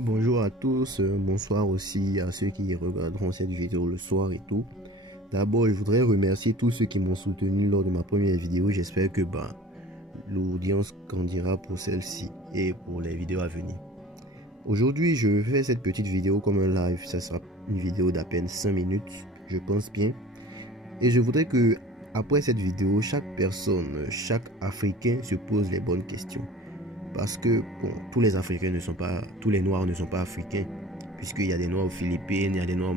Bonjour à tous, bonsoir aussi à ceux qui regarderont cette vidéo le soir et tout. D'abord, je voudrais remercier tous ceux qui m'ont soutenu lors de ma première vidéo. J'espère que l'audience grandira pour celle-ci et pour les vidéos à venir. Aujourd'hui, je fais cette petite vidéo comme un live. Ça sera une vidéo d'à peine 5 minutes, je pense bien. Et je voudrais que, après cette vidéo, chaque personne, chaque Africain se pose les bonnes questions. Parce que tous les Africains ne sont pas, tous les Noirs ne sont pas africains, puisqu'il y a des Noirs aux Philippines, il y a des Noirs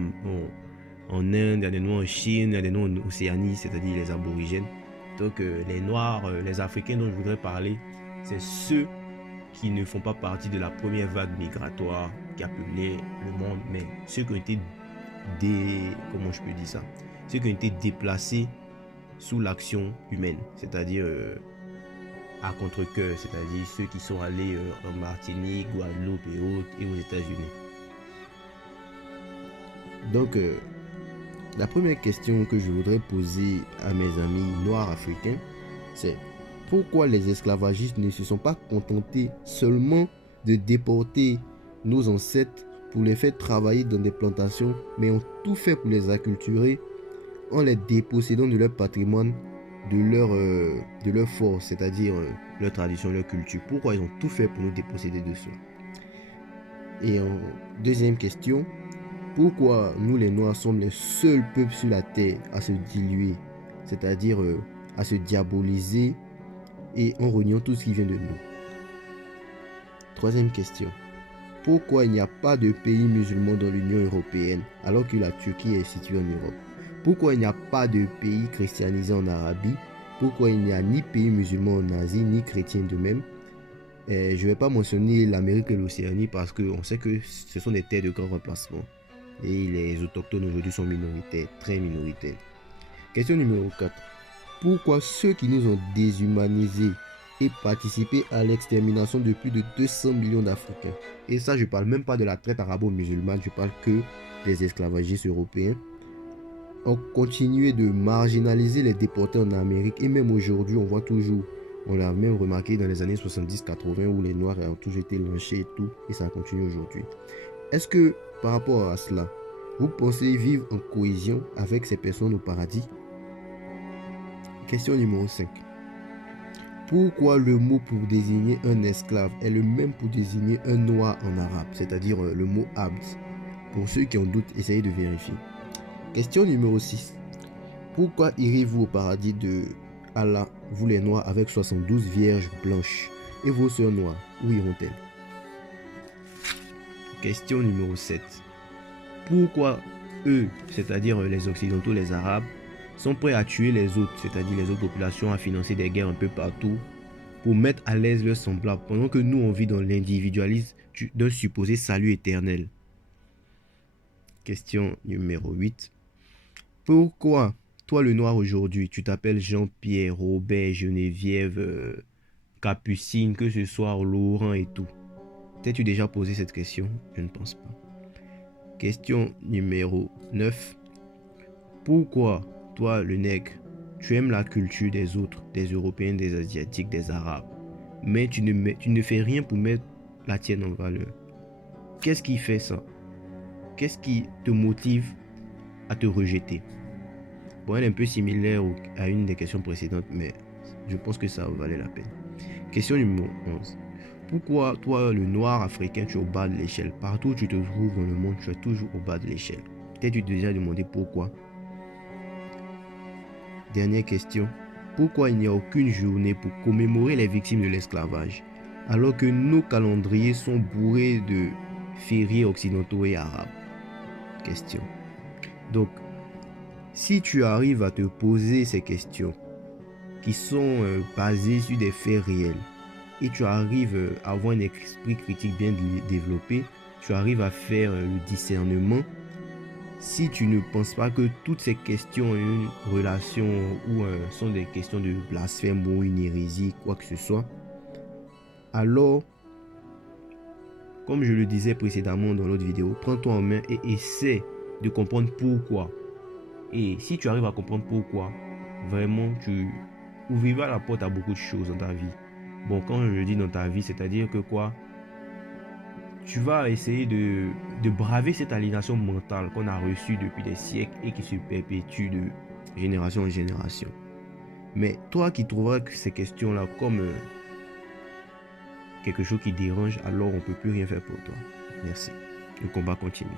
en Inde, il y a des Noirs en Chine, il y a des Noirs en Océanie, c'est-à-dire les aborigènes. Donc les Noirs, les Africains dont je voudrais parler, c'est ceux qui ne font pas partie de la première vague migratoire qui a peuplé le monde, mais ceux qui ont été comment je peux dire ça, ceux qui ont été déplacés sous l'action humaine, c'est-à-dire à contre-cœur, c'est-à-dire ceux qui sont allés en Martinique, Guadeloupe et autres, et aux États-Unis. Donc, la première question que je voudrais poser à mes amis noirs africains, c'est pourquoi les esclavagistes ne se sont pas contentés seulement de déporter nos ancêtres pour les faire travailler dans des plantations, mais ont tout fait pour les acculturer en les dépossédant de leur patrimoine, de leur force, c'est-à-dire leur tradition, leur culture. Pourquoi ils ont tout fait pour nous déposséder de cela? Et en deuxième question, pourquoi nous les Noirs sommes les seuls peuples sur la terre à se diluer, c'est-à-dire à se diaboliser et en reniant tout ce qui vient de nous? Troisième question, pourquoi il n'y a pas de pays musulmans dans l'Union européenne alors que la Turquie est située en Europe? Pourquoi il n'y a pas de pays christianisés en Arabie? Pourquoi il n'y a ni pays musulmans en Asie, ni chrétiens de même? Je ne vais pas mentionner l'Amérique et l'Océanie parce qu'on sait que ce sont des terres de grand remplacement. Et les autochtones aujourd'hui sont minoritaires, très minoritaires. Question numéro 4. Pourquoi ceux qui nous ont déshumanisés et participé à l'extermination de plus de 200 millions d'Africains, et ça je ne parle même pas de la traite arabo-musulmane, je parle que des esclavagistes européens, ont continué de marginaliser les déportés en Amérique, et même aujourd'hui on voit toujours, on l'a même remarqué dans les années 70-80 où les Noirs ont toujours été lynchés et tout, et ça continue aujourd'hui. Est-ce que par rapport à cela, vous pensez vivre en cohésion avec ces personnes au paradis? Question numéro 5. Pourquoi le mot pour désigner un esclave est le même pour désigner un noir en arabe, c'est-à-dire le mot abd? Pour ceux qui en doutent, essayez de vérifier. Question numéro 6. Pourquoi irez-vous au paradis de Allah, vous les noirs, avec 72 vierges blanches? Et vos sœurs noires, où iront-elles? Question numéro 7. Pourquoi eux, c'est-à-dire les occidentaux, les arabes, sont prêts à tuer les autres, c'est-à-dire les autres populations, à financer des guerres un peu partout pour mettre à l'aise leurs semblables, pendant que nous on vit dans l'individualisme d'un supposé salut éternel? Question numéro 8. Pourquoi toi le noir aujourd'hui, tu t'appelles Jean-Pierre, Robert, Geneviève, Capucine, que ce soit Laurent et tout? T'as-tu déjà posé cette question? Je ne pense pas. Question numéro 9. Pourquoi toi le nègre, tu aimes la culture des autres, des Européens, des Asiatiques, des Arabes, mais tu ne fais rien pour mettre la tienne en valeur? Qu'est-ce qui fait ça? Qu'est-ce qui te motive à te rejeter? Bon, elle est un peu similaire à une des questions précédentes, mais je pense que ça valait la peine. Question numéro 11. Pourquoi toi, le noir africain, tu es au bas de l'échelle? Partout où tu te trouves dans le monde, tu es toujours au bas de l'échelle. T'es-tu déjà demandé pourquoi? Dernière question. Pourquoi il n'y a aucune journée pour commémorer les victimes de l'esclavage, alors que nos calendriers sont bourrés de fériés occidentaux et arabes? Question. Donc, si tu arrives à te poser ces questions qui sont basées sur des faits réels, et tu arrives à avoir un esprit critique bien développé, tu arrives à faire le discernement. Si tu ne penses pas que toutes ces questions ont une relation ou sont des questions de blasphème ou une hérésie, quoi que ce soit, alors, comme je le disais précédemment dans l'autre vidéo, prends-toi en main et essaie de comprendre pourquoi. Et si tu arrives à comprendre pourquoi, vraiment, tu ouvriras la porte à beaucoup de choses dans ta vie. Bon, quand je dis dans ta vie, c'est-à-dire que quoi? tu vas essayer de braver cette aliénation mentale qu'on a reçue depuis des siècles et qui se perpétue de génération en génération. Mais toi qui trouveras que ces questions-là comme quelque chose qui dérange, alors on ne peut plus rien faire pour toi. Merci. Le combat continue.